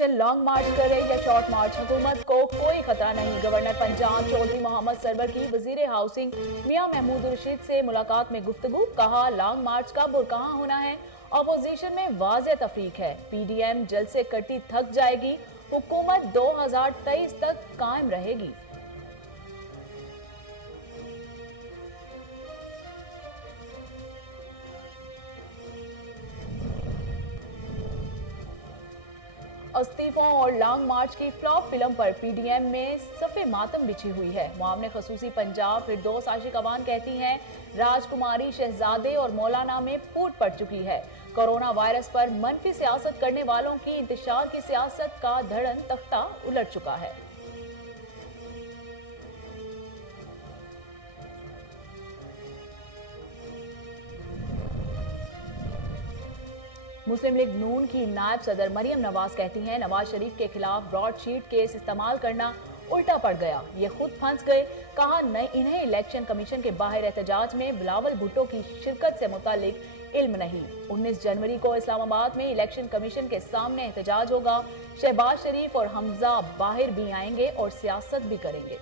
Opposition long मार्च करे या short मार्च, हुकूमत को कोई खतरा नहीं। गवर्नर पंजाब चौधरी मोहम्मद सरवर की वजीर हाउसिंग मियां महमूद रशीद से मुलाकात में गुफ्तगू, कहा लॉन्ग मार्च कब और कहां होना है। अपोजिशन में वाज़ेह तफरीक है, PDM जलसे करती थक जाएगी, हुकूमत 2023 तक कायम रहेगी। इस्तीफों और लॉन्ग मार्च की फ्लॉप फिल्म पर PDM में सफ़े मातम बिछी हुई है। मुआवने खसूसी पंजाब फिरदौस आशिक अवान कहती हैं राजकुमारी शहजादे और मौलाना में फूट पड़ चुकी है। कोरोना वायरस पर मनफी सियासत करने वालों की इंतशार की सियासत का धड़न तख्ता उलट चुका है। मुस्लिम लीग नून की नायब सदर मरियम नवाज कहती हैं नवाज शरीफ के खिलाफ ब्रॉडशीट केस इस्तेमाल करना उल्टा पड़ गया, ये खुद फंस गए। कहा इन्हें इलेक्शन कमीशन के बाहर एहतजाज में बिलावल भुट्टो की शिरकत से मुतालिक इल्म नहीं। 19 जनवरी को इस्लामाबाद में इलेक्शन कमीशन के सामने एहतजाज होगा। शहबाज शरीफ और हमजा बाहर भी आएंगे और सियासत भी करेंगे।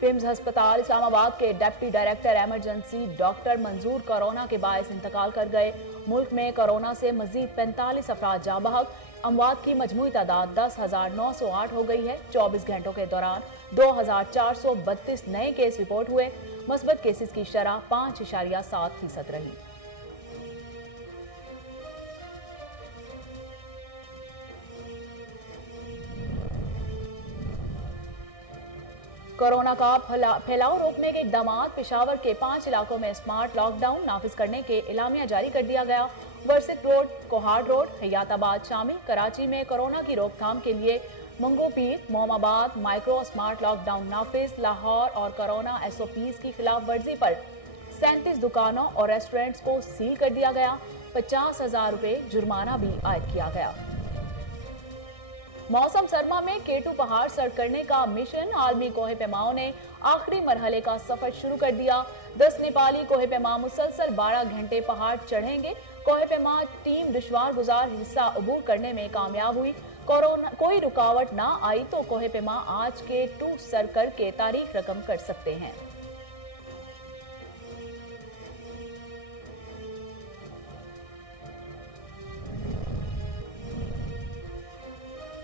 पिम्स अस्पताल इस्लामाबाद के डिप्टी डायरेक्टर इमरजेंसी डॉक्टर मंजूर कोरोना के बायस इंतकाल कर गए। मुल्क में कोरोना से मजीद 45 अफराद जाँ बहक, अमवात की मजमूई तादाद 10,908 हो गई है। 24 घंटों के दौरान 2,432 नए केस रिपोर्ट हुए। मस्बत केसेस की शरह 5.7% रही। कोरोना का फैलाव रोकने के इकदाम, पेशावर के 5 इलाकों में स्मार्ट लॉकडाउन नाफिज करने के इलामिया जारी कर दिया गया। वर्सिक रोड, कोहाड़ रोड, हयाताबाद शामिल। कराची में कोरोना की रोकथाम के लिए Manghopir, Muhammadabad micro smart lockdown नाफिज। लाहौर और कोरोना SOPs की खिलाफ वर्जी पर 37 दुकानों और रेस्टोरेंट्स को सील कर दिया गया। 50,000 रुपए जुर्माना भी आयद किया गया। मौसम सरमा में केटू पहाड़ सर करने का मिशन, आलमी कोहे पैमाओं ने आखिरी मरहले का सफर शुरू कर दिया। 10 नेपाली कोहे पैमा मुसलसल 12 घंटे पहाड़ चढ़ेंगे। कोहे पैमा टीम दुश्वार गुजार हिस्सा अबूर करने में कामयाब हुई। कोई रुकावट ना आई तो कोहे पैमा आज के टू सर करके तारीख रकम कर सकते हैं।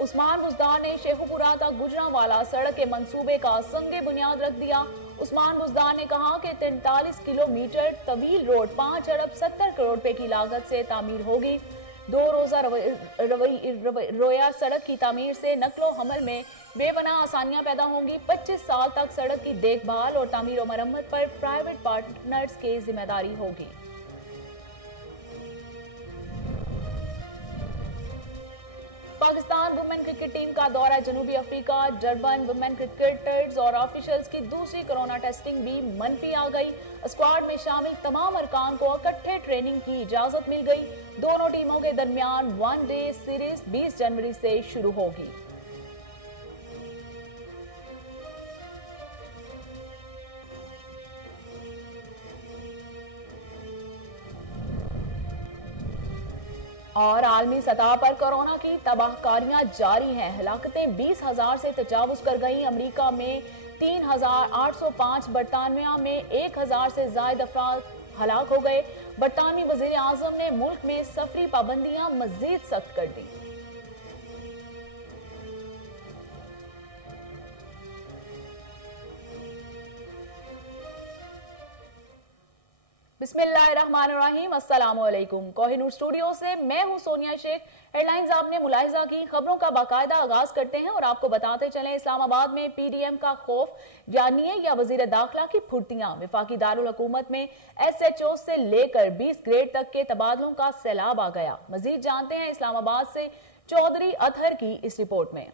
उस्मान बुज़दार ने शेखुपुरा तक गुजरांवाला सड़क के मंसूबे का संगे बुनियाद रख दिया। उस्मान बुज़दार ने कहा कि 43 किलोमीटर तवील रोड 5 अरब 70 करोड़ रुपए की लागत से तामीर होगी। 2 रोजा रोया सड़क की तामीर से नकलो हमल में बेपनाह आसानियां पैदा होंगी। 25 साल तक सड़क की देखभाल और तामीर और मरम्मत पर प्राइवेट पार्टनर्स की जिम्मेदारी होगी। पाकिस्तान वुमेन क्रिकेट टीम का दौरा जनूबी अफ्रीका, डरबन। वुमेन क्रिकेटर्स और ऑफिशियल्स की दूसरी कोरोना टेस्टिंग भी मनफी आ गई। स्क्वाड में शामिल तमाम अरकान को इकट्ठे ट्रेनिंग की इजाजत मिल गई। दोनों टीमों के दरमियान वनडे सीरीज 20 जनवरी से शुरू होगी। और आलमी सतह पर कोरोना की तबाहकारियां जारी हैं। हलाकतें 20,000 से तजावुज कर गई। अमरीका में 3,805, बरतानिया में 1,000 से ज्यादा अफराद हलाक हो गए। बरतानवी वजीर आजम ने मुल्क में सफरी पाबंदियां मजीद सख्त कर दी। बिस्मिल्लाहिर्रहमानिर्रहीम, अस्सलाम वालेकुम। कोहिनूर स्टूडियो से मैं हूं सोनिया शेख। हेडलाइंस आपने मुलाहिजा की, खबरों का बाकायदा आगाज करते हैं और आपको बताते चलें इस्लामाबाद में PDM का खौफ यानी या वजीर दाखिला की फुर्तियां। वफाकी दारुल हुकूमत में SHO से लेकर 20 ग्रेड तक के तबादलों का सैलाब आ गया। मजीद जानते हैं इस्लामाबाद से चौधरी अतहर की इस रिपोर्ट में।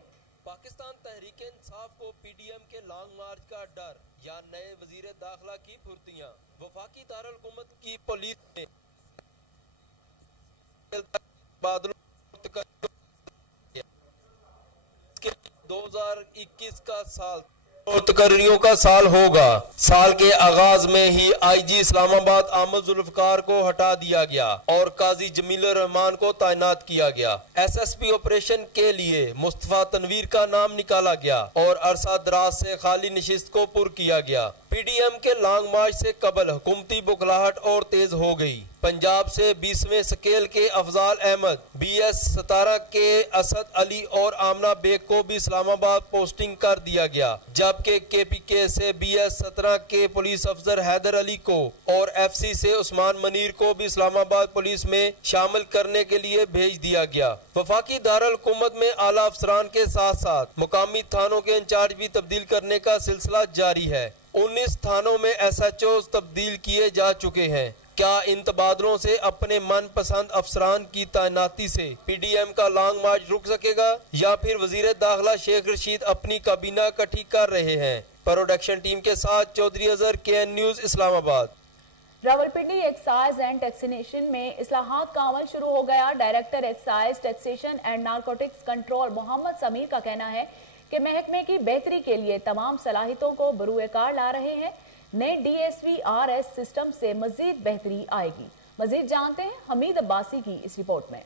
पाकिस्तान तहरीक इंसाफ को PDM के लॉन्ग मार्च का डर या नए वजीर दाखिला की फुर्तियां। वफाकी दारुल हुकूमत की पुलिस ने 2021 का साल और तकरीरों का साल होगा। साल के आगाज में ही आईजी इस्लामाबाद अहमद जुल्फकार को हटा दिया गया और काजी जमील रहमान को तैनात किया गया। एसएसपी ऑपरेशन के लिए मुस्तफा तनवीर का नाम निकाला गया और अरसा दराज से खाली नशिस्त को पुर किया गया। पीडीएम के लॉन्ग मार्च से कबल हुकूमती बुखलाहट और तेज हो गई। पंजाब से 20वें स्केल के अफजाल अहमद, BS 17 के असद अली और आमना बेग को भी इस्लामाबाद पोस्टिंग कर दिया गया, जबकि KPK से BS 17 के पुलिस अफसर हैदर अली को और FC से उस्मान मनीर को भी इस्लामाबाद पुलिस में शामिल करने के लिए भेज दिया गया। वफाकी दारुल हुकूमत में आला अफसरान के साथ साथ मुकामी थानों के इंचार्ज भी तब्दील करने का सिलसिला जारी है। 19 थानों में SHOs तब्दील किए जा चुके हैं। क्या इन तबादलों से अपने मनपसंद अफसरान की तैनाती से PDM का लॉन्ग मार्च रुक सकेगा या फिर वजीर दाखिला शेख रशीद अपनी काबीना इकट्ठी कर रहे हैं? प्रोडक्शन टीम के साथ Chaudhry Azhar, KN news, Islamabad. Rawalpindi excise and taxation में इस्लाहात का अमल शुरू हो गया। Director excise taxation and narcotics control Mohammad Sameer का कहना है कि महकमे की बेहतरी के लिए तमाम सलाहियतों को बरूए कार ला रहे हैं। नए DSVRS सिस्टम से मजीद बेहतरी आएगी। मजीद जानते हैं हमीद अब्बासी की इस रिपोर्ट में।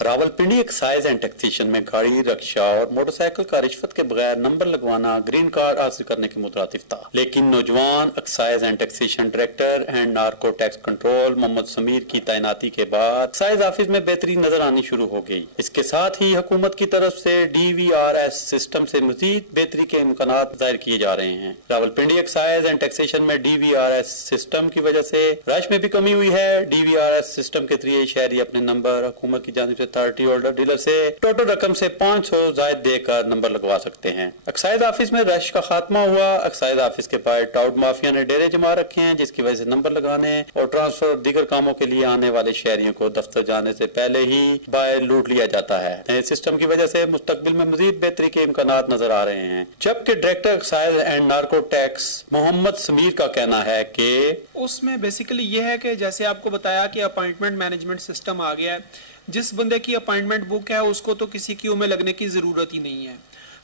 रावलपिंडी एक्साइज एंड टैक्सेशन में गाड़ी, रिक्शा और मोटरसाइकिल का रिश्वत के बगैर नंबर लगवाना ग्रीन कार्ड हासिल करने के मुतरातिफ था, लेकिन नौजवान excise and taxation director and narcotics control Mohammad Sameer की तैनाती के बाद एक्साइज ऑफिस में बेहतरी नजर आनी शुरू हो गई। इसके साथ ही हुकूमत की तरफ से DVRS सिस्टम से मजीद बेहतरी के इम्कानात जाहिर किए जा रहे हैं। रावलपिंडी एक्साइज एंड टैक्सेशन में DVRS सिस्टम की वजह से रश में भी कमी हुई है। DVRS सिस्टम के जरिए शहरी अपने नंबर हुकूमत की जानिब से अथॉरिटी होल्डर डीलर से टोटल रकम से 500 जायद देकर नंबर लगवा सकते हैं। एक्साइज ऑफिस में रश का खात्मा हुआ। एक्साइज ऑफिस के पास टाउट माफिया ने डेरे जमा रखे हैं, जिसकी वजह से नंबर लगाने और ट्रांसफर दीगर कामों के लिए आने वाले शहरियों को दफ्तर जाने से पहले ही बाहर लूट लिया जाता है। नए सिस्टम की वजह से मुस्तकबिल में मजीद बेहतरी के इम्कानात नजर आ रहे हैं। जबकि director excise and narcotics Mohammad Sameer का कहना है कि उसमें बेसिकली ये है कि जैसे आपको बताया कि अपॉइंटमेंट मैनेजमेंट सिस्टम आ गया है। जिस बंदे की अपॉइंटमेंट बुक है उसको तो किसी क्यू में लगने की ज़रूरत ही नहीं है।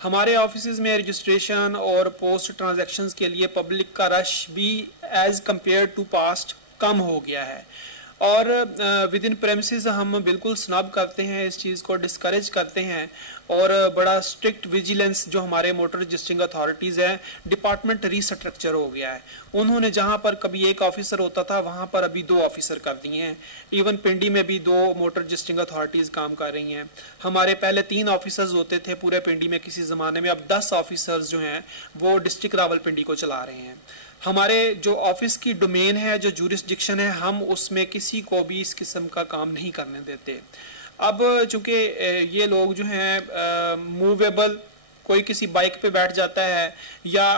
हमारे ऑफिस में रजिस्ट्रेशन और पोस्ट ट्रांजैक्शंस के लिए पब्लिक का रश भी एज़ कम्पेयर टू पास्ट कम हो गया है और विद इन प्रेमिसेस हम बिल्कुल स्नब करते हैं, इस चीज़ को डिस्करेज करते हैं और बड़ा स्ट्रिक्ट विजिलेंस जो हमारे मोटर रजिस्ट्रिंग अथॉरिटीज़ हैं, डिपार्टमेंट रीस्ट्रक्चर हो गया है। उन्होंने जहां पर कभी एक ऑफिसर होता था वहां पर अभी 2 ऑफिसर कर दिए हैं। इवन पिंडी में भी 2 मोटर रजिस्ट्रिंग अथॉरिटीज़ काम कर रही हैं। हमारे पहले 3 ऑफिसर्स होते थे पूरे पिंडी में किसी ज़माने में, अब 10 ऑफिसर्स जो हैं वो डिस्ट्रिक्ट रावलपिंडी को चला रहे हैं। हमारे जो ऑफिस की डोमेन है, जो जुरिस्डिक्शन है, हम उसमें किसी को भी इस किस्म का काम नहीं करने देते। अब चूंकि ये लोग जो हैं मूवेबल, कोई किसी बाइक पे बैठ जाता है या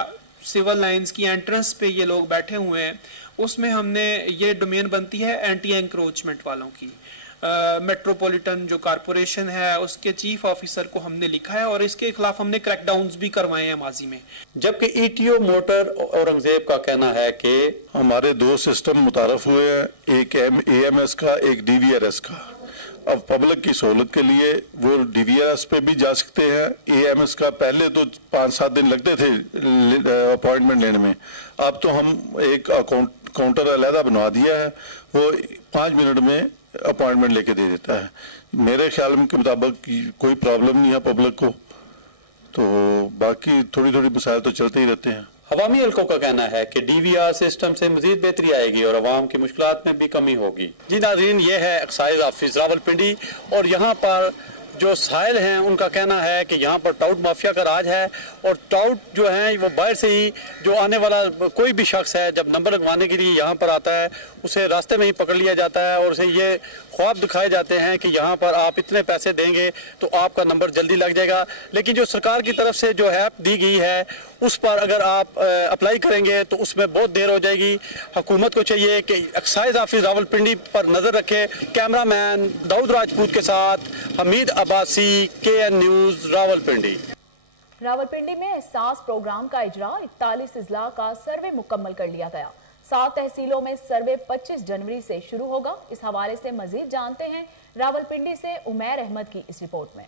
सिविल लाइंस की एंट्रेंस पे ये लोग बैठे हुए हैं, उसमें हमने ये डोमेन बनती है एंटी एंक्रोचमेंट वालों की। मेट्रोपॉलिटन जो कॉरपोरेशन है उसके चीफ ऑफिसर को हमने लिखा है और इसके खिलाफ हमने क्रैकडाउन्स भी करवाए हैं माजी में। जबकि ETO मोटर औरंगजेब का कहना है कि हमारे 2 सिस्टम मुतारफ हुए हैं, एक AMS का, एक DVRS का। अब पब्लिक की सहूलत के लिए वो DVRS पे भी जा सकते हैं। AMS का पहले तो 5-7 दिन लगते थे अपॉइंटमेंट लेने में, अब तो हम एक काउंटर अलहदा बनवा दिया है, वो 5 मिनट में अपॉइंटमेंट लेके दे देता है। मेरे ख्याल के मुताबिक कोई प्रॉब्लम नहीं है पब्लिक को, तो बाकी थोड़ी थोड़ी मसाइल तो चलते ही रहते हैं। अवामी हल्कों का कहना है कि DVR सिस्टम से मजीद बेहतरी आएगी और अवाम की मुश्किलात में भी कमी होगी। जी नाज़रीन, ये है एक्साइज ऑफिस रावलपिंडी और यहाँ पर जो साहिल हैं उनका कहना है कि यहाँ पर टाउट माफिया का राज है और टाउट जो है वो बाहर से ही जो आने वाला कोई भी शख्स है जब नंबर लगवाने के लिए यहाँ पर आता है उसे रास्ते में ही पकड़ लिया जाता है और उसे ये ख्वाब दिखाए जाते हैं कि यहाँ पर आप इतने पैसे देंगे तो आपका नंबर जल्दी लग जाएगा। लेकिन जो सरकार की तरफ से जो ऐप दी गई है उस पर अगर आप अप्लाई करेंगे तो उसमें बहुत देर हो जाएगी। हुकूमत को चाहिए कि एक्साइज ऑफिस रावलपिंडी पर नजर रखे। कैमरामैन दाऊद राजपूत के साथ हमीद अब्बासी, KN न्यूज, रावलपिंडी। रावलपिंडी में एहसास प्रोग्राम का इजरा 41 अजला का सर्वे मुकम्मल कर लिया गया। 7 तहसीलों में सर्वे 25 जनवरी से शुरू होगा। इस हवाले से मजीद जानते हैं रावलपिंडी से उमैर अहमद की इस रिपोर्ट में।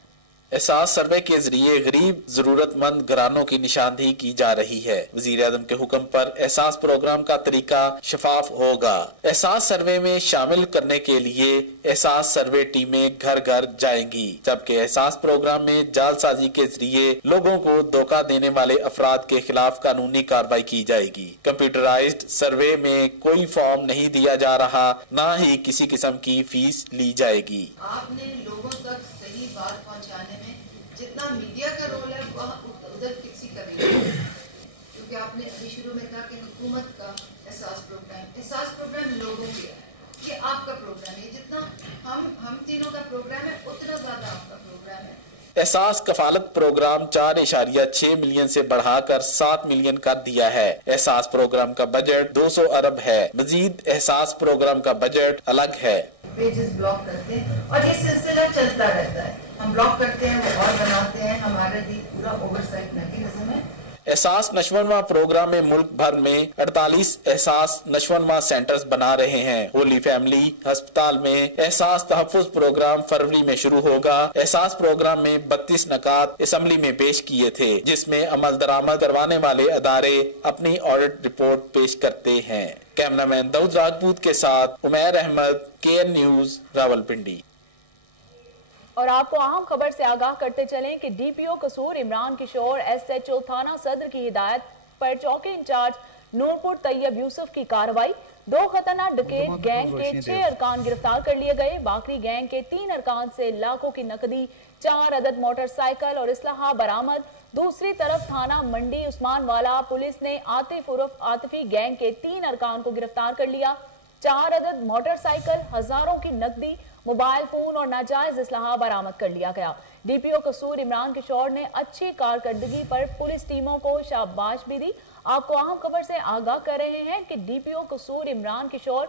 एहसास सर्वे के जरिए गरीब जरूरतमंद घरानों की निशानदेही की जा रही है। वजीर आजम के हुक्म पर एहसास प्रोग्राम का तरीका शफाफ होगा। एहसास सर्वे में शामिल करने के लिए एहसास सर्वे टीमें घर घर जाएंगी, जबकि एहसास प्रोग्राम में जालसाजी के जरिए लोगों को धोखा देने वाले अफराद के खिलाफ कानूनी कार्रवाई की जाएगी। कंप्यूटराइज्ड सर्वे में कोई फॉर्म नहीं दिया जा रहा, न ही किसी किस्म की फीस ली जाएगी। आपने लोगों तक सही बात पहुंचाने में जितना मीडिया का रोल है वह उधर फिक्सी कर रही है, क्योंकि आपने अभी शुरू में कहा कि हुकूमत का एहसास प्रोग्राम लोगों के है, ये आपका प्रोग्राम है। जितना हम तीनों का प्रोग्राम है उतना ज्यादा आपका प्रोग्राम है। एहसास कफालत प्रोग्राम 4.6 मिलियन से बढ़ाकर 7 मिलियन कर दिया है। एहसास प्रोग्राम का बजट 200 अरब है। मजीद एहसास प्रोग्राम का बजट अलग है। पेजेस ब्लॉक करते हैं और ये सिलसिला चलता रहता है। हम ब्लॉक करते हैं, वो और बनाते हैं। हमारा भी पूरा ओवरसाइट मैकेनिज्म है। एहसास नशवनवा प्रोग्राम में मुल्क भर में 48 एहसास नशवनवा सेंटर्स बना रहे हैं। होली फैमिली अस्पताल में एहसास तहफ़्फ़ुज़ प्रोग्राम फरवरी में शुरू होगा। एहसास प्रोग्राम में 32 नकात असम्बली में पेश किए थे, जिसमें अमल दरामद करवाने वाले अदारे अपनी ऑडिट रिपोर्ट पेश करते हैं। कैमरामैन दाऊद राजपूत के साथ उमैर अहमद, KN न्यूज, रावलपिंडी। और आपको अहम खबर से आगाह करते चलें कि DPO कसूर इमरान किशोर SHO थाना सदर की हिदायत पर चौकी इंचार्ज नूरपुर तैयब यूसुफ की कार्रवाई। 2 खतरनाक डकैत गैंग के 6 अरकान गिरफ्तार कर लिए गए। बाकरी गैंग के 3 अरकान से लाखों की नकदी, 4 अदद मोटरसाइकिल और इसलाहा बरामद। दूसरी तरफ थाना मंडी उस्मानवाला पुलिस ने आतिफ उर्फ आतिफी गैंग के 3 अरकान को गिरफ्तार कर लिया। 4 अदद मोटरसाइकिल, हजारों की नकदी, मोबाइल फोन और नाजायज इसलाहा बरामद कर लिया गया। DPO कसूर इमरान किशोर ने अच्छी कारकर्दगी पर पुलिस टीमों को शाबाश भी दी। आपको अहम खबर से आगाह कर रहे हैं कि DPO कसूर इमरान किशोर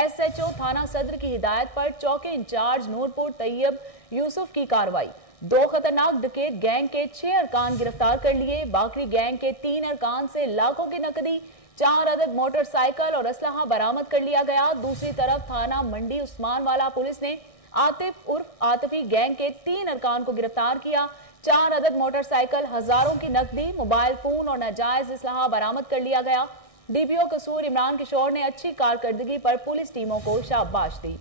SHO थाना सदर की हिदायत पर चौकी इंचार्ज नूरपुर तैयब यूसुफ की कार्रवाई। 2 खतरनाक डकैत गैंग के 6 अरकान गिरफ्तार कर लिए। बाकरी गैंग के 3 अरकान से लाखों की नकदी, 4 अदद मोटरसाइकिल और असलहा बरामद कर लिया गया। दूसरी तरफ थाना मंडी उस्मानवाला पुलिस ने आतिफ उर्फ आतिफी गैंग के 3 अरकान को गिरफ्तार किया। 4 अदद मोटरसाइकिल, हजारों की नकदी, मोबाइल फोन और नाजायज असलहा बरामद कर लिया गया। DPO कसूर इमरान किशोर ने अच्छी कारकर्दगी पर पुलिस टीमों को शाबाश दी।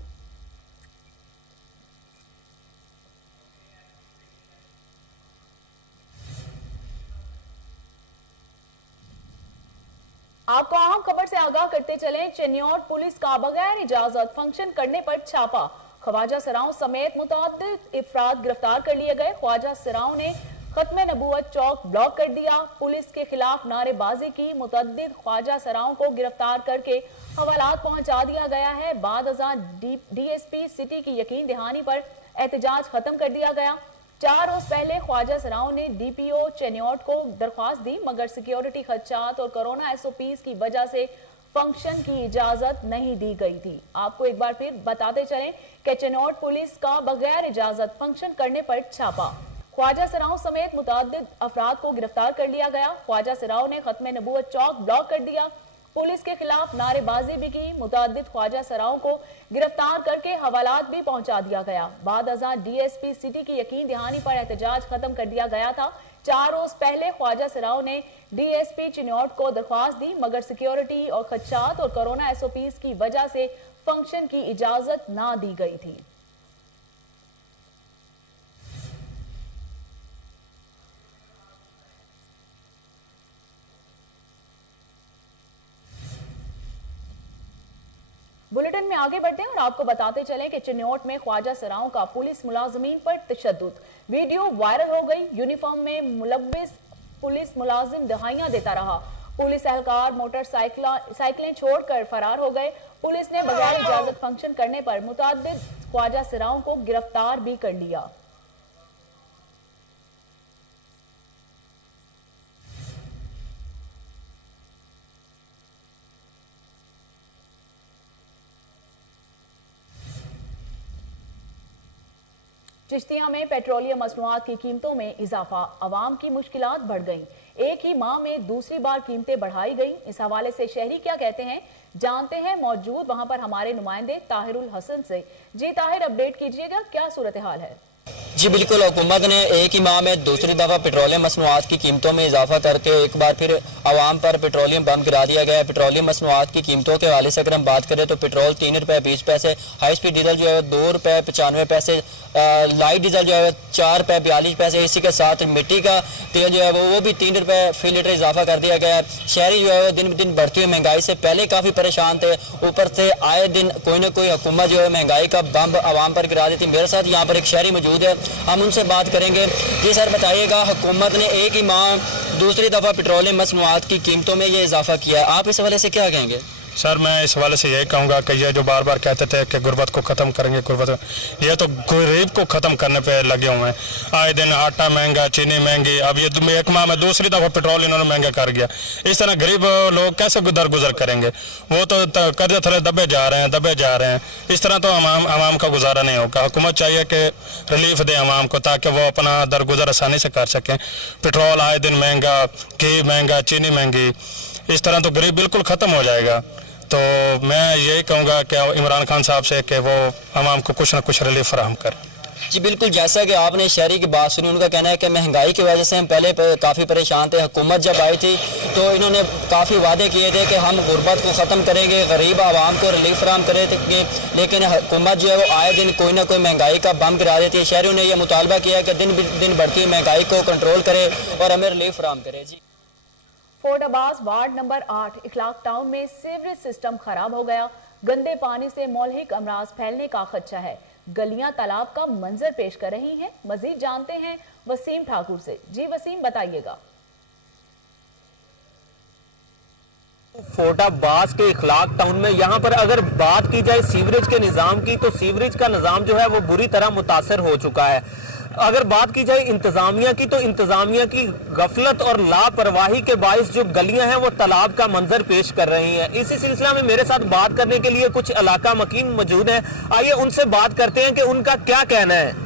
आपको अहम खबर से आगाह करते चलें, चेन्नौर पुलिस का बगैर इजाजत फंक्शन करने पर छापा। ख्वाजा सराओं समेत मुतअद्दिद अफराद गिरफ्तार कर लिए गए। ख्वाजा सराओं ने खत्म नबूवत चौक ब्लॉक कर दिया। पुलिस के खिलाफ नारेबाजी की। मुतअद्दिद ख्वाजा सराओं को गिरफ्तार करके हवालात पहुंचा दिया गया है। बाद अज़ां DSP सिटी की यकीन दहानी पर एहतजाज खत्म कर दिया गया। 4 रोज पहले ख्वाजा सराओं ने DPO चेन्नौर को दरख्वास्त दी, मगर सिक्योरिटी खदशात और कोरोना SOPs की वजह से फंक्शन की इजाजत नहीं दी गई थी। आपको एक बार फिर बताते चलें कि चेन्नौर पुलिस का बगैर इजाजत फंक्शन करने पर छापा। ख्वाजा सराओं समेत मुतअद्दिद अफराद को गिरफ्तार कर लिया गया। ख्वाजा सराओं ने खत्म नबूवत चौक ब्लॉक कर दिया। पुलिस के खिलाफ नारेबाजी भी की। मुतअद्दिद ख्वाजा सराओं को गिरफ्तार करके हवालात भी पहुंचा दिया गया। बाद अज़ां DSP सिटी की यकीन दहानी पर एहतजाज खत्म कर दिया गया था। 4 रोज पहले ख्वाजा सराओं ने DSP चिन्नौर को दरख्वास्त दी, मगर सिक्योरिटी और खदशात और कोरोना SOPs की वजह से फंक्शन की इजाजत ना दी गई थी। बुलेटिन में आगे बढ़ते हैं और आपको बताते चलें कि चिन्नौर में ख्वाजा सराओं का पुलिस मुलाजमीन पर तशद्दुद। वीडियो वायरल हो गई। यूनिफॉर्म में मुलव्विस पुलिस मुलाजिम दहाइयां देता रहा। पुलिस एहलकार मोटरसाइकिलें छोड़कर फरार हो गए। पुलिस ने बगैर इजाजत फंक्शन करने पर मुतअद्दिद ख्वाजा सराओं को गिरफ्तार भी कर लिया। चिश्तिया में पेट्रोलियम मसनूआत की कीमतों में इजाफा, अवाम की मुश्किलात बढ़ गईं। एक ही माह में दूसरी बार कीमतें बढ़ाई गईं। इस हवाले से शहरी क्या कहते हैं, जानते हैं मौजूद वहां पर हमारे नुमाइंदे ताहिरुल हसन से। जी ताहिर, अपडेट कीजिएगा, क्या सूरत हाल है? जी बिल्कुल, हुकूमत ने एक ही माह में दूसरी दफ़ा पेट्रोलियम मसनूआत की कीमतों में इजाफा करके एक बार फिर आवाम पर पेट्रोलियम बम गिरा दिया गया है। पेट्रोलियम मसनूआत की कीमतों के हवाले से अगर हम बात करें तो पेट्रोल 3 रुपये 20 पैसे, हाई स्पीड डीजल जो है 2 रुपये 95 पैसे, लाइट डीजल जो है 4 रुपये 42 पैसे, इसी के साथ मिट्टी का तेल जो है वो भी 3 रुपये फी लीटर इजाफा कर दिया गया है। शहरी जो है वो दिन ब दिन बढ़ती हुई महंगाई से पहले काफ़ी परेशान थे, ऊपर से आए दिन कोई ना कोई हुकूमत जो है महंगाई का बम आवाम पर गिरा देती। मेरे साथ यहाँ पर एक शहरी मौजूद है, हम उनसे बात करेंगे। जी सर, बताइएगा, हुकूमत ने एक ही माह दूसरी दफ़ा पेट्रोलियम मसनूआत की कीमतों में ये इजाफा किया है, आप इस हवाले से क्या कहेंगे? सर, मैं इस हवाले से यही कहूँगा कि ये जो बार बार कहते थे कि गुर्बत को ख़त्म करेंगे, गुर्बत, ये तो गरीब को ख़त्म करने पे लगे हुए हैं। आए दिन आटा महंगा, चीनी महंगी, अब ये एक माह में दूसरी दफ़ा पेट्रोल इन्होंने महंगा कर दिया। इस तरह गरीब लोग कैसे गुजर करेंगे? वो तो कर्जे थले दबे जा रहे हैं। इस तरह तो आवाम का गुजारा नहीं होगा। हुकूमत चाहिए कि रिलीफ दे आवाम को, ताकि वो अपना दरगुजर आसानी से कर सकें। पेट्रोल आए दिन महंगा, घी महंगा, चीनी महंगी, इस तरह तो गरीब बिल्कुल ख़त्म हो जाएगा। तो मैं यही कहूँगा कि इमरान खान साहब से कि वो आवाम को कुछ ना कुछ रिलीफ फराहम करें। जी बिल्कुल, जैसा कि आपने शहरी की बात सुनी, उनका कहना है कि महंगाई की वजह से हम पहले काफ़ी परेशान थे। हुकूमत जब आई थी तो इन्होंने काफ़ी वादे किए थे कि हम गुर्बत को ख़त्म करेंगे, गरीब आवाम को रिलीफ फराहम करेंगे, लेकिन हुकूमत जो है वो आए दिन कोई ना कोई महंगाई का बम गिरा देती है। शहरियों ने यह मुतालबा किया है कि दिन दिन बढ़ती हुई महंगाई को कंट्रोल करे और हमें रिलीफ फराहम करे। जी, फोर्ट अब्बास वार्ड नंबर 8 इखलाक टाउन में सीवरेज सिस्टम खराब हो गया। गंदे पानी से मौलिक अमराज फैलने का खदशा है। गलियां तालाब का मंजर पेश कर रही हैं। मजीद जानते हैं वसीम ठाकुर से। जी वसीम, बताइएगा। फोर्ट अब्बास के इखलाक टाउन में यहाँ पर अगर बात की जाए सीवरेज के निज़ाम की, तो सीवरेज का निज़ाम जो है वो बुरी तरह मुतासर हो चुका है। अगर बात की जाए इंतजामिया की, तो इंतजामिया की गफलत और लापरवाही के बाइस जो गलियां हैं वो तालाब का मंजर पेश कर रही हैं। इसी सिलसिला में मेरे साथ बात करने के लिए कुछ इलाका मकीन मौजूद हैं। आइए उनसे बात करते हैं कि उनका क्या कहना है।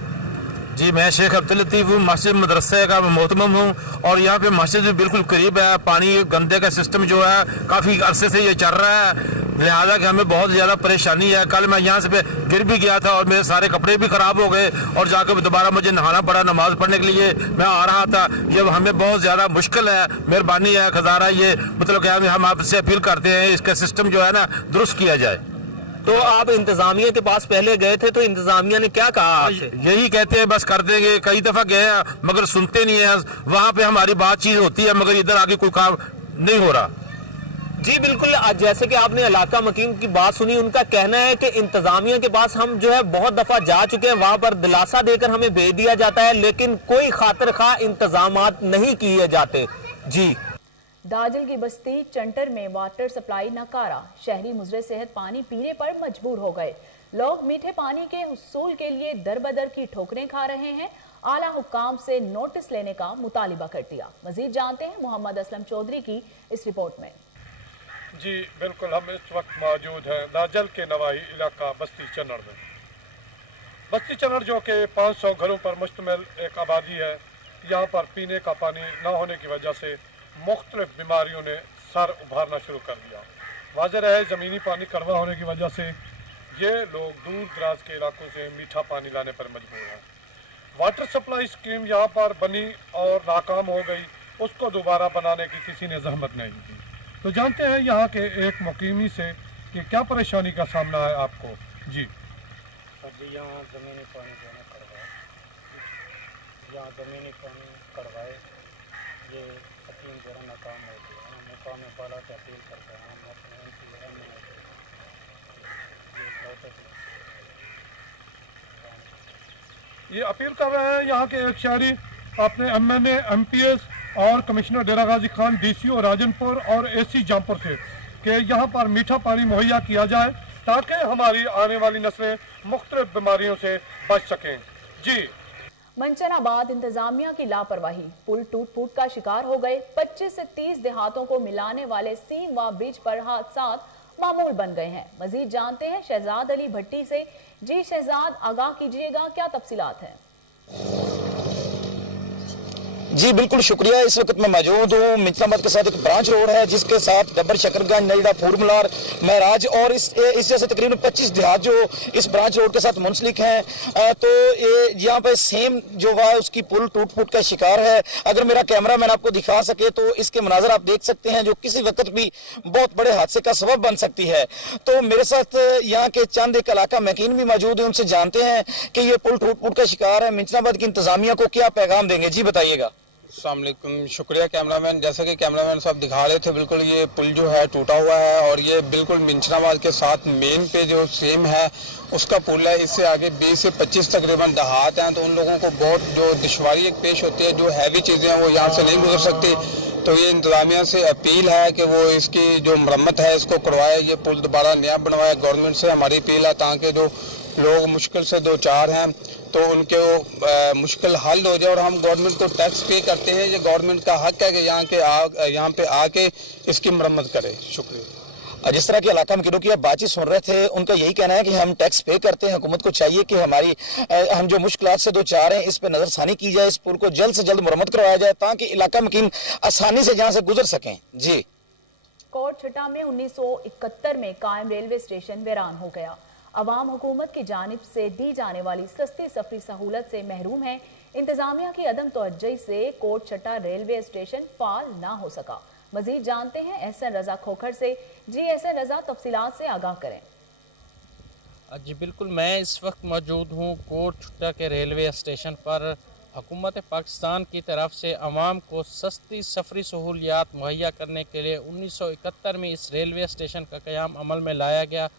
जी, मैं शेख अब्दुल लतीफ हूँ, मस्जिद मदरसे का मोहतमम हूँ और यहाँ पे मस्जिद भी बिल्कुल करीब है। पानी गंदे का सिस्टम जो है काफ़ी अरसे से ये चल रहा है, लिहाजा कि हमें बहुत ज़्यादा परेशानी है। कल मैं यहाँ से गिर भी गया था और मेरे सारे कपड़े भी ख़राब हो गए और जाकर दोबारा मुझे नहाना पड़ा। नमाज पढ़ने के लिए मैं आ रहा था, जब हमें बहुत ज़्यादा मुश्किल है। मेहरबानी है खजारा, ये मतलब कि हम आपसे अपील करते हैं इसका सिस्टम जो है ना दुरुस्त किया जाए। तो आप इंतजामिया के पास पहले गए थे, तो इंतजामिया ने क्या कहा आपसे? यही कहते हैं बस कर देंगे। कई दफा गए हैं मगर सुनते नहीं है। वहाँ पे हमारी बातचीत होती है मगर इधर आगे कोई काम नहीं हो रहा। जी बिल्कुल, जैसे कि आपने इलाका मकीन की बात सुनी, उनका कहना है कि इंतजामिया के पास हम जो है बहुत दफा जा चुके हैं, वहां पर दिलासा देकर हमें भेज दिया जाता है, लेकिन कोई खातिर खा इंतजामात नहीं किए जाते। जी, दाजल की बस्ती चंटर में वाटर सप्लाई नाकारा। शहरी मुजरे सेहत पानी पीने पर मजबूर हो गए। लोग मीठे पानी के हुसूल के लिए दर बदर की ठोकरें खा रहे हैं। आला हुक्काम से नोटिस लेने का मुतालिबा कर दिया। मजीद जानते हैं मोहम्मद असलम चौधरी की इस रिपोर्ट में। जी बिल्कुल, हम इस वक्त मौजूद हैं दाजल के नवाही इलाका बस्ती चन्नड़ में। बस्ती चन्नड़ जो कि 500 घरों पर मुश्तमिल एक आबादी है, यहाँ पर पीने का पानी न होने की वजह से मुख्तलिफ बीमारियों ने सर उभारना शुरू कर दिया। वाज़ेह है ज़मीनी पानी कड़वा होने की वजह से ये लोग दूर दराज के इलाकों से मीठा पानी लाने पर मजबूर हैं। वाटर सप्लाई स्कीम यहाँ पर बनी और नाकाम हो गई, उसको दोबारा बनाने की किसी ने जहमत नहीं की। तो जानते हैं यहाँ के एक मुकीमी से कि क्या परेशानी का सामना है आपको। जी सर जी, यहाँ ज़मीनी पानी जो है कड़वा है, यहाँ ज़मीनी पानी कड़वा है, ये स्कीम जो है नाकाम हो गई है। मुकाम बाला से अपील करते हैं हम अपने ये अपील कर रहे हैं यहाँ के एक शहरी अपने MNA MPS और कमिश्नर डेरा गाजी खान DCO राजनपुर और AC जामपुर से कि यहाँ पर मीठा पानी मुहैया किया जाए ताकि हमारी आने वाली नस्लें मुख्तलिफ बीमारियों से बच सकें। जी, मंचनाबाद इंतजामिया की लापरवाही, पुल टूट फूट का शिकार हो गए। 25 से 30 देहातों को मिलाने वाले सीम व ब्रिज पर हादसात मामूल बन गए हैं। मजीद जानते हैं शहजाद अली भट्टी से। जी शहजाद, आगाह कीजिएगा, क्या तफसीलात हैं? जी बिल्कुल शुक्रिया। इस वक्त मैं मौजूद हूँ मिंचलाबाद के साथ एक ब्रांच रोड है जिसके साथ डब्बर शकरगंज नईडा फूरमलार महराज और इस जैसे तकरीबन 25 देहात जो इस ब्रांच रोड के साथ मुंसलिक हैं। तो ये यहाँ पे सेम जो हुआ है उसकी पुल टूट फूट का शिकार है। अगर मेरा कैमरा मैन आपको दिखा सके तो इसके मनाजर आप देख सकते हैं जो किसी वक्त भी बहुत बड़े हादसे का सबब बन सकती है। तो मेरे साथ यहाँ के चंद एक इलाका मकीन भी मौजूद है, उनसे जानते हैं कि ये पुल टूट फूट का शिकार है। मिंचलाबाद की इंतजामिया को क्या पैगाम देंगे, जी बताइएगा। अस्सलाम वालेकुम, शुक्रिया कैमरामैन। जैसा कि कैमरामैन साहब दिखा रहे थे, बिल्कुल ये पुल जो है टूटा हुआ है और ये बिल्कुल मिंचलाबाद के साथ मेन पे जो सेम है उसका पुल है। इससे आगे 20 से 25 तकरीबन देहात हैं, तो उन लोगों को बहुत जो दुश्वारी एक पेश होती है, जो हैवी चीज़ें हैं वो यहाँ से नहीं गुजर सकती। तो ये इंतजामिया से अपील है कि वो इसकी जो मरम्मत है इसको करवाए, ये पुल दोबारा नया बनवाए। गवर्नमेंट से हमारी अपील है ताकि जो लोग मुश्किल से दो चार हैं तो उनके वो मुश्किल हल हो जाए। और हम गवर्नमेंट को टैक्स पे करते हैं, ये गवर्नमेंट का हक है कि यहाँ पे आके इसकी मरम्मत करे। शुक्रिया। जिस तरह के इलाका मकीनों की आप बातचीत सुन रहे थे, उनका यही कहना है कि हम टैक्स पे करते हैं, हुकूमत को चाहिए कि हम जो मुश्किलात से दो चार हैं इस पे नजरसानी की जाए, इस पुल को जल्द से जल्द मरम्मत करवाया जाए ताकि इलाका मकीन आसानी से यहाँ से गुजर सकें। जी। कोट छठा में 1971 में कायम रेलवे स्टेशन वीरान हो गया। अवाम हुकूमत की जानिब से दी जाने वाली सस्ती सफरी सहूलत से महरूम है। इंतजामिया की अदम तवज्जुही से कोट छठा रेलवे स्टेशन फाल ना हो सका। मजीद जानते हैं एहसन रजा खोखर से। जी एहसन रजा, तफसीलात से आगाह करें। जी बिल्कुल, मैं इस वक्त मौजूद हूँ कोट छठा के रेलवे स्टेशन पर। हुकूमत पाकिस्तान की तरफ से अवाम को सस्ती सफरी सहूलियात मुहैया करने के लिए 1971 में इस रेलवे स्टेशन का क़याम अमल में लाया गया।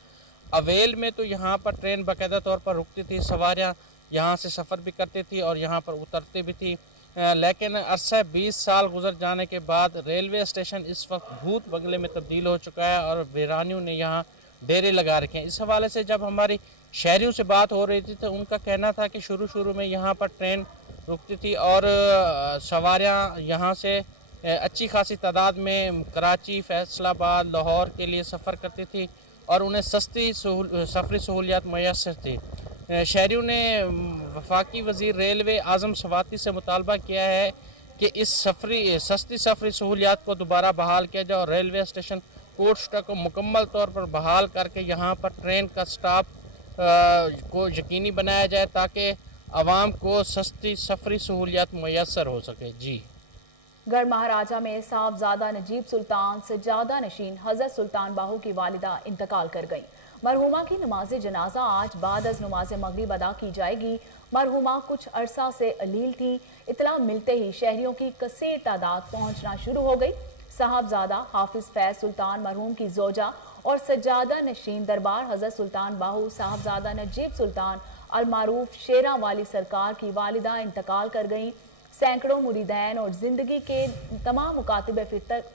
अवेल में तो यहाँ पर ट्रेन बाकायदा तौर पर रुकती थी, सवारियाँ यहाँ से सफ़र भी करती थी और यहाँ पर उतरती भी थी। लेकिन अरसा 20 साल गुजर जाने के बाद रेलवे स्टेशन इस वक्त भूत बंगले में तब्दील हो चुका है और वीरानियों ने यहाँ डेरे लगा रखे हैं। इस हवाले से जब हमारी शहरियों से बात हो रही थी तो उनका कहना था कि शुरू में यहाँ पर ट्रेन रुकती थी और सवारियाँ यहाँ से अच्छी खासी तादाद में कराची, फैसलाबाद, लाहौर के लिए सफ़र करती थी और उन्हें सस्ती सफरी सहूलियात मैसर थी। शहरियों ने वफाकी वज़ीर रेलवे आज़म सवाती से मुतालबा किया है कि इस सस्ती सफरी सहूलियात को दोबारा बहाल किया जाए और रेलवे स्टेशन कोट छठा को मुकम्मल तौर पर बहाल करके यहाँ पर ट्रेन का स्टाफ को यकीनी बनाया जाए ताकि आवाम को सस्ती सफरी सहूलियात मैसर हो सके। जी। गढ़ महाराजा में साहबजादा नजीब सुल्तान सज्जादा नशीन हजरत सुल्तान बाहू की वालिदा इंतकाल कर गई। मरहुमा की नमाज जनाजा आज बाद अज नमाज मगरिब अदा की जाएगी। मरहुमा कुछ अरसा से अलील थी। इतला मिलते ही शहरियों की कसीर तादाद पहुंचना शुरू हो गई। साहबजादा हाफिज फैज सुल्तान मरहूम की जोजा और सज्जादा नशीन दरबार हजरत सुल्तान बाहू साहबजादा नजीब सुल्तान अलमारूफ शेरा वाली सरकार की वालिदा इंतकाल कर गई। सैकड़ों मुरीदैन और जिंदगी के तमाम मुकातिब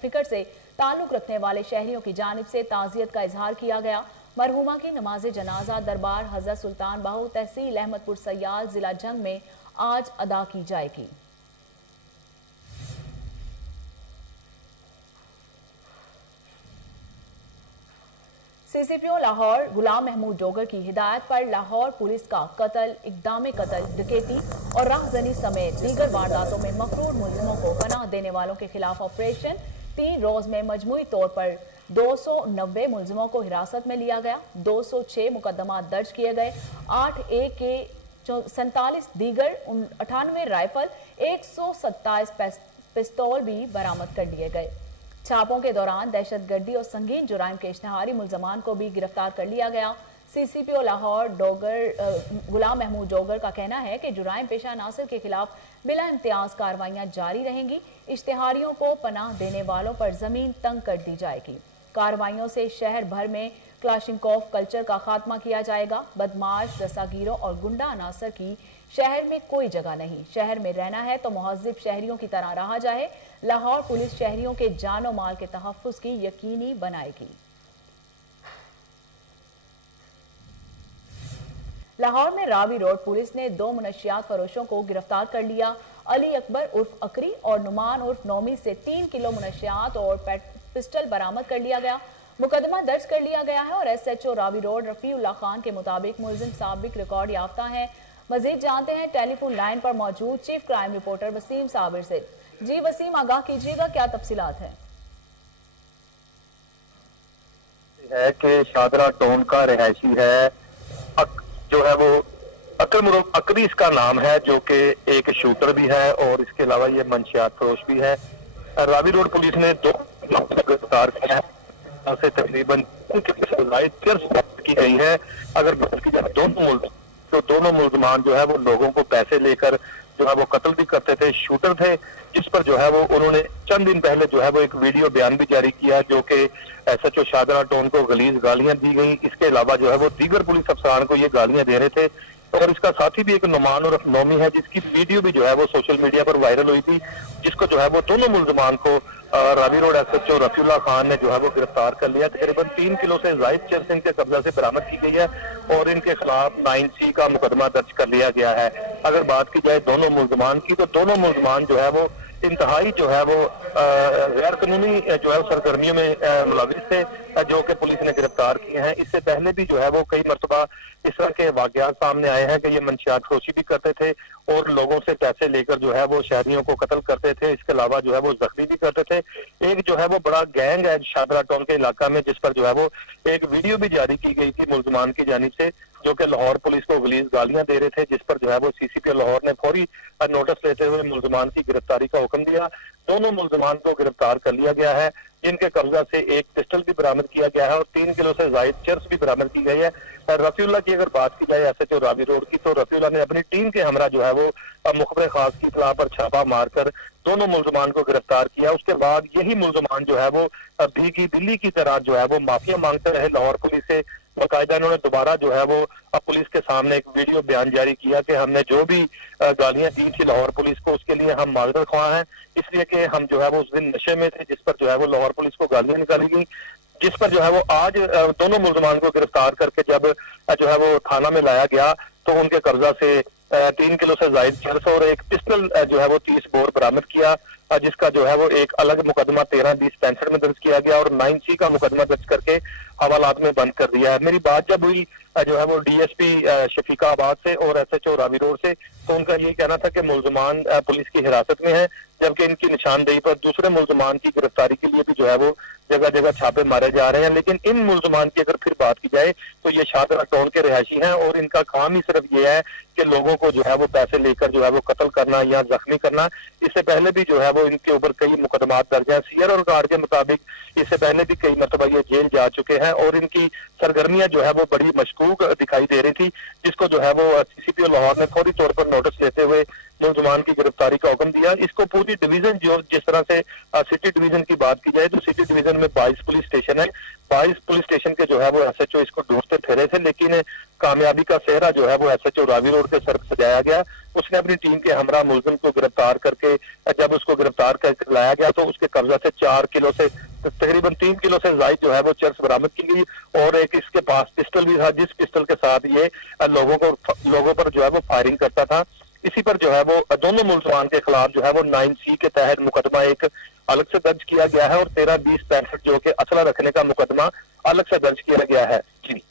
फिक्र से ताल्लुक रखने वाले शहरियों की जानिब से ताज़ियत का इजहार किया गया। मरहुमा की नमाज जनाजा दरबार हजरत सुल्तान बाहू तहसील अहमदपुर सयाल जिला जंग में आज अदा की जाएगी। सीसीपीओ लाहौर गुलाम महमूद डोगर की हिदायत पर लाहौर पुलिस का कत्ल, इक़दाम कत्ल, डकैती और राहजनी समेत दीगर वारदातों में मफरूर मुल्जिमों को पनाह देने वालों के खिलाफ ऑपरेशन 3 रोज में मजमूई तौर पर 290 मुल्जिमों को हिरासत में लिया गया। 206 मुकदमा दर्ज किए गए। 8 AK-47 दीगर 98 राइफल 127 पिस्तौल भी बरामद कर लिए गए। छापों के दौरान दहशतगर्दी और संगीन जुराइम के इश्तिहारी मुल्जमान को भी गिरफ्तार कर लिया गया। सीसीपीओ लाहौर गुलाम महमूद डोगर का कहना है कि जुराइम पेशा नासिर के खिलाफ बिला इम्तियाज कार्रवाइयां जारी रहेंगी। इश्तिहारियों को पनाह देने वालों पर जमीन तंग कर दी जाएगी। कार्रवाइयों से शहर भर में क्लाशिंकोव कल्चर का खात्मा किया जाएगा। बदमाश, रसागीरों और गुंडा अनासर की शहर में कोई जगह नहीं। शहर में रहना है तो मुहज्जिब शहरियों की तरह रहा जाए। लाहौर पुलिस शहरियों के जानो माल के तहफ्फुज की यकीनी बनाएगी। लाहौर में रावी रोड पुलिस ने 2 मुनशियात फरोशों को गिरफ्तार कर लिया। अली अकबर उर्फ अकरी और नुमान उर्फ नौमी से 3 किलो मुनशियात और पिस्टल बरामद कर लिया गया। मुकदमा दर्ज कर लिया गया है और SHO रावी रोड रफीउल्लाह खान के मुताबिक मुल्जिम साबिक रिकॉर्ड याफ्ता है। मजीद जानते हैं टेलीफोन लाइन पर मौजूद chief crime reporter Waseem Sabir से। जी वसीम, आगाह कीजिएगा, क्या तफसीलात हैं? है कि शादरा टाउन का रिहायशी है, जो है वो अकरी इसका नाम है, जो कि एक शूटर भी है और इसके अलावा ये मंशियात फरोश भी है। रावी रोड पुलिस ने 2 गिरफ्तार किया है, से तकरीबन की गई है। अगर बात की जाए दोनों मुल्जमान जो है वो लोगों को पैसे लेकर जो है वो कत्ल भी करते थे, शूटर थे, जिस पर जो है वो उन्होंने चंद दिन पहले जो है वो एक वीडियो बयान भी जारी किया, जो कि SHO शादरा टाउन को गलीज गालियां दी गई। इसके अलावा जो है वो दीगर पुलिस अफसरान को ये गालियां दे रहे थे। और इसका साथी भी एक नुमान और नौमी है, जिसकी वीडियो भी जो है वो सोशल मीडिया पर वायरल हुई थी, जिसको जो है वो दोनों मुल्जमान को रावी रोड SHO रफीउल्लाह खान ने जो है वो गिरफ्तार कर लिया। तकरीबन 3 किलो से जायद चरस इनके कब्जा से बरामद की गई है और इनके खिलाफ 9C का मुकदमा दर्ज कर लिया गया है। अगर बात की जाए दोनों मुल्जमान की, तो दोनों मुल्जमान जो है वो इंतहाई जो है वो गैर कानूनी जो है सरगर्मियों में मुलविस थे, जो कि पुलिस ने गिरफ्तार किए हैं। इससे पहले भी जो है वो कई मरतबा इस तरह के वाकयात सामने आए हैं कि ये मंशियात फरोशी भी करते थे और लोगों से पैसे लेकर जो है वो शहरियों को कत्ल करते थे। इसके अलावा जो है वो जख्मी भी करते थे। एक जो है वो बड़ा गैंग है शादरा टाउन के इलाका में, जिस पर जो है वो एक वीडियो भी जारी की गई थी मुल्जमान की जानिब से, जो कि लाहौर पुलिस को गलीज गालियां दे रहे थे, जिस पर जो है वो CCP लाहौर ने फौरी नोटिस लेते हुए मुल्जमान की गिरफ्तारी का हुक्म दिया। दोनों मुल्जमान को गिरफ्तार कर लिया गया है, जिनके कब्जा से एक पिस्टल भी बरामद किया गया है और 3 किलो से जायद चरस भी बरामद की गई है। रफीउल्लाह की अगर बात की जाए SHO रावी रोड की, तो रफीउल्लाह ने अपनी टीम के हमरा जो है वो मुखबिर खास की इत्तला पर छापा मारकर दोनों मुल्जमान को गिरफ्तार किया। उसके बाद यही मुल्जमान जो है वो भीगी बिल्ली की तरह जो है वो माफिया मांगते रहे लाहौर पुलिस से। बाकायदा इन्होंने दोबारा जो है वो पुलिस के सामने एक वीडियो बयान जारी किया कि हमने जो भी गालियां दी थी लाहौर पुलिस को, उसके लिए हम माजरत ख्वाह हैं, इसलिए कि हम जो है वो उस दिन नशे में थे, जिस पर जो है वो लाहौर पुलिस को गालियां निकाली गई। जिस पर जो है वो आज दोनों मुल्जमान को गिरफ्तार करके जब जो है वो थाना में लाया गया, तो उनके कब्जा से 3 किलो से जायद चरस और एक पिस्टल जो है वो 30 बोर बरामद किया, जिसका जो है वो एक अलग मुकदमा 13-20-65 में दर्ज किया गया और 9C का मुकदमा दर्ज करके हवालात में बंद कर दिया है। मेरी बात जब हुई जो है वो DSP शफीकाबाद से और SHO रावी रोड से, तो उनका यही कहना था कि मुल्जमान पुलिस की हिरासत में है, जबकि इनकी निशानदेही पर दूसरे मुल्जमान की गिरफ्तारी के लिए भी जो है वो जगह जगह छापे मारे जा रहे हैं। लेकिन इन मुल्जमान की अगर फिर बात की जाए तो ये शादरा टाउन के रिहायशी हैं और इनका काम ही सिर्फ ये है कि लोगों को जो है वो पैसे लेकर जो है वो कत्ल करना या जख्मी करना। इससे पहले भी जो है वो इनके ऊपर कई मुकदमात दर्ज हैं। सीआर और गार्ड के मुताबिक इससे पहले भी कई मरतबा ये जेल जा चुके हैं और इनकी सरगर्मियां जो है वो बड़ी मशकूक दिखाई दे रही थी, जिसको जो है वो CCP लाहौर ने फौरी तौर पर नोटिस लेते हुए मुल्जमान की गिरफ्तारी का हुक्म दिया। इसको पूरी डिवीजन जो जिस तरह से सिटी डिवीजन की बात की जाए तो सिटी डिवीजन में 22 पुलिस स्टेशन है। 22 पुलिस स्टेशन के जो है वो SHO इसको ढूंढते फिरे थे, लेकिन कामयाबी का सेहरा जो है वो SHO रावी रोड के सर सजाया गया। उसने अपनी टीम के हमरा मुलजिम को गिरफ्तार करके जब उसको गिरफ्तार करके लाया गया तो उसके कब्जा से 4 किलो से तकरीबन 3 किलो से जायद जो है वो चरस बरामद की गई और एक इसके पास पिस्टल भी था, जिस पिस्टल के साथ ये लोगों पर जो है वो फायरिंग करता था। इसी पर जो है वो दोनों मुल्जमान के खिलाफ जो है वो 9C के तहत मुकदमा एक अलग से दर्ज किया गया है और 13-20-65 जो कि असला रखने का मुकदमा अलग से दर्ज किया गया है। जी।